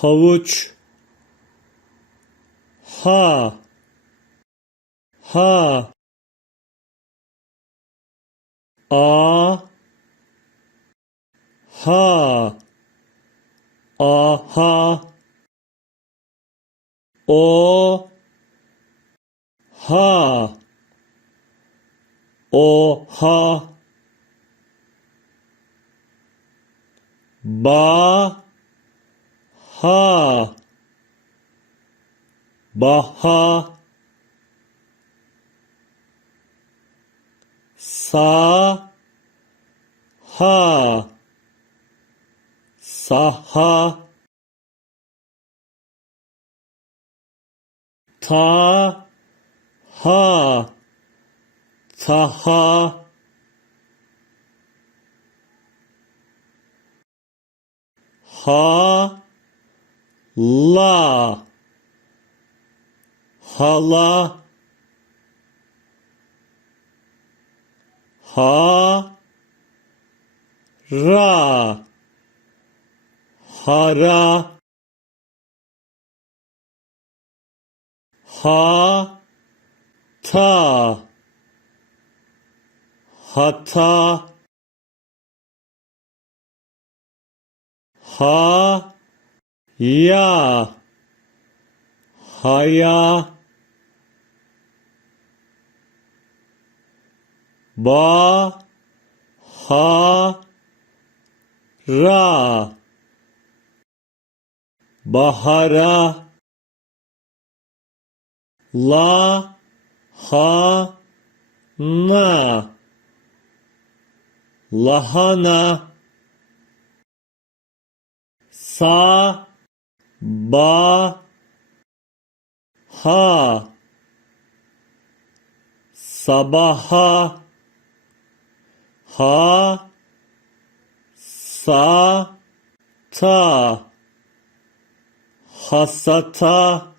havuç. Ha. Ha. A. Ha. Aha o. Ha. Oha ba ha baha. Sa. Ha. Saha. Ta. Ha. Taha. Ha la hala ha ra hara ha ta hata ha ya haya ba ha ra bahara la ha na lahana sa ba ha sabaha ha sa ta hasata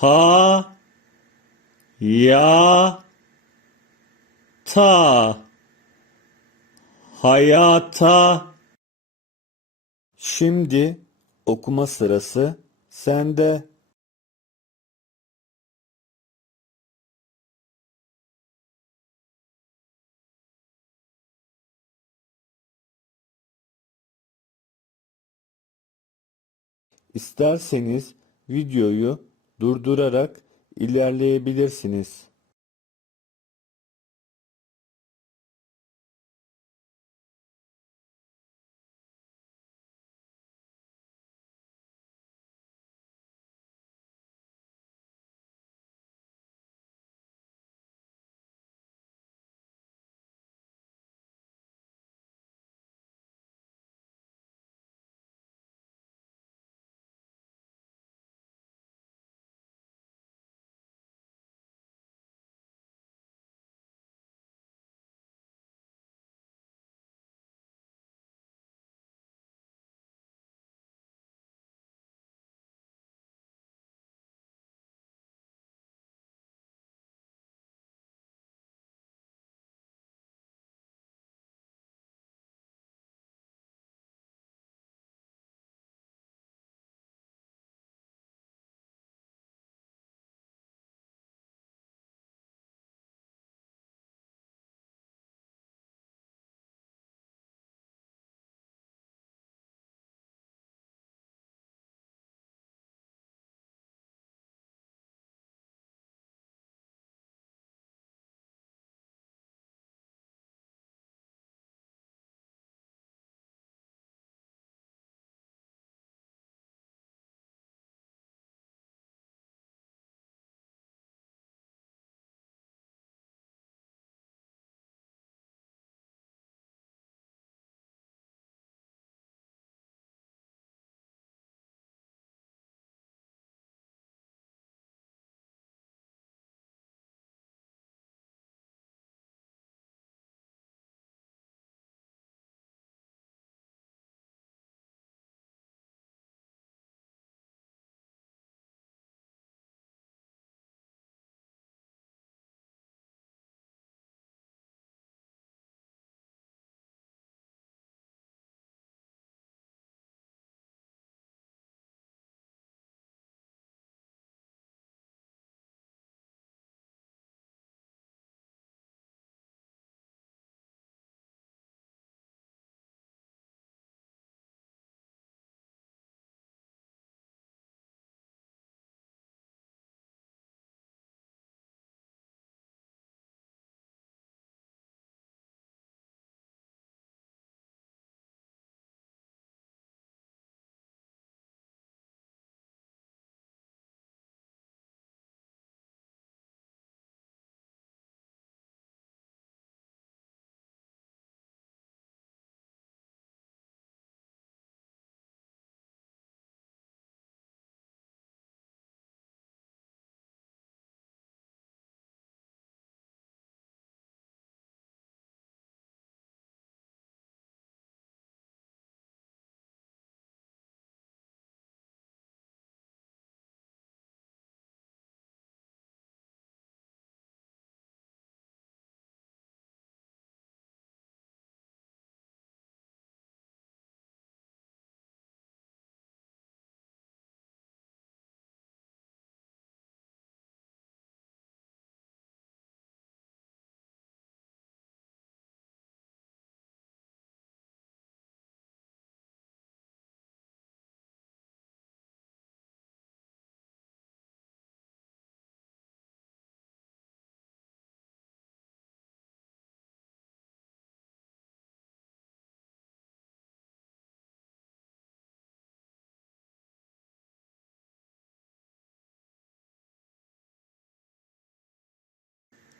ha ya ta hayata. Şimdi okuma sırası sende. İsterseniz videoyu durdurarak ilerleyebilirsiniz.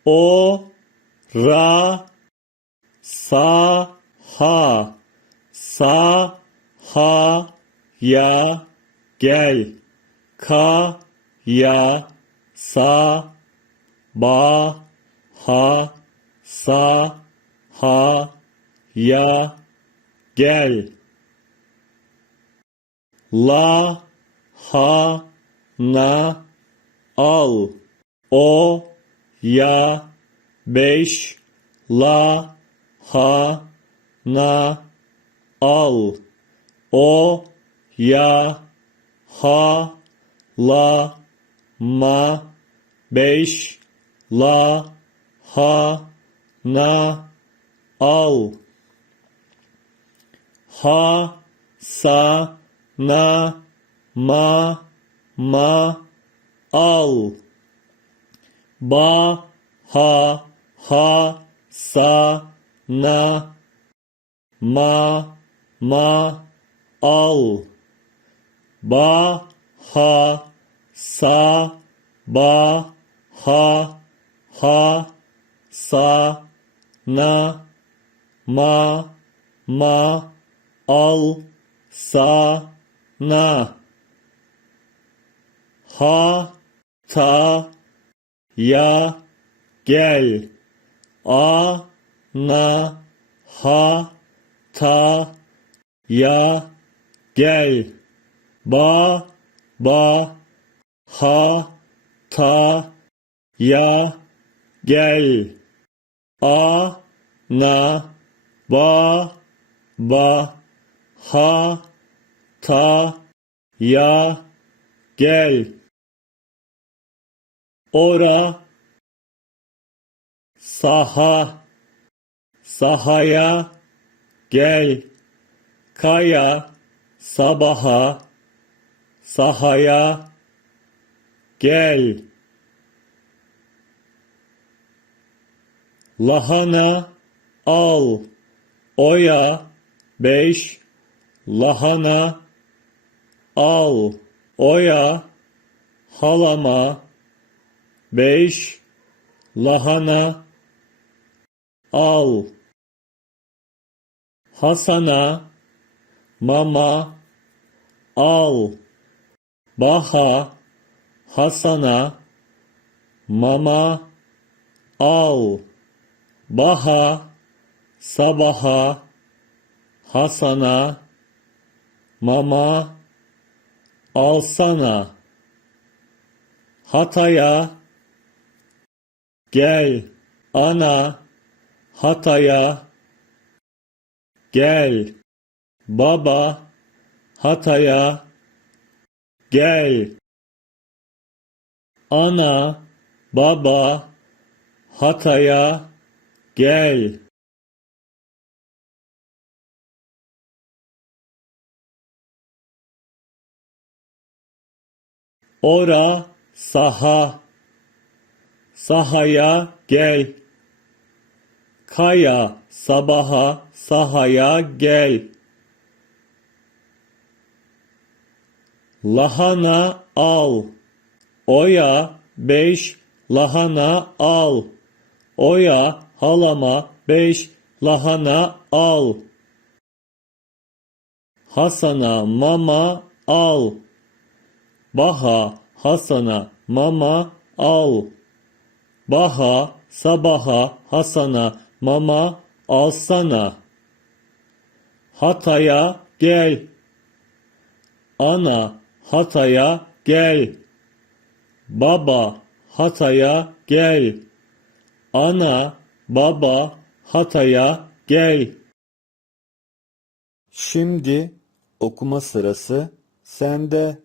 O ra sa ha sa ha ya gel. Ka ya sa ba ha sa ha ya gel. La ha na al o ya beş la ha na al. O ya ha la ma. Beş la ha na al. Ha sa na ma ma al ba ha ha sa na ma ma al. Ba ha sa ba ha ha sa na ma ma al sa na. Ha ta ya gel. A na ha ta ya gel. Ba ba ha ta ya gel. A na ba ba ha ta ya gel ora saha sahaya gel kaya sabaha sahaya gel. Lahana al oya beş. Lahana al oya halama beş. Lahana. Al. Hasana. Mama. Al. Baha. Hasana. Mama. Al. Baha. Sabaha. Hasana. Mama. Alsana. Hataya gel ana Hataya. Gel baba Hataya. Gel ana baba Hataya. Gel. Ora saha sahaya gel Kaya sabaha sahaya gel. Lahana al. Oya beş lahana al. Oya halama beş lahana al. Hasana mama al. Baha Hasan'a mama al. Baha sabaha Hasan'a mama alsana. Hataya gel. Ana Hataya gel. Baba Hataya gel. Ana baba Hataya gel. Şimdi okuma sırası sende.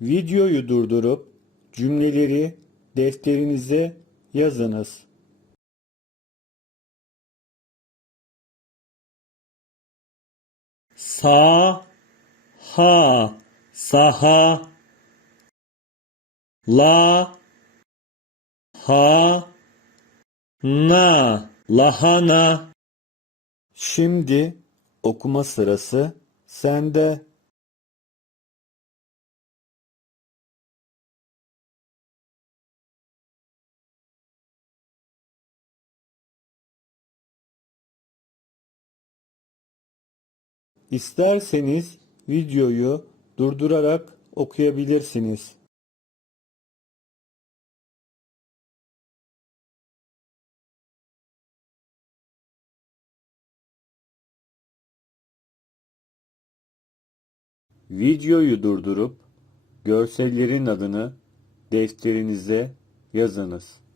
Videoyu durdurup cümleleri defterinize yazınız. Sa ha saha la ha na lahana Şimdi okuma sırası sende. İsterseniz videoyu durdurarak okuyabilirsiniz. Videoyu durdurup görsellerin adını defterinize yazınız.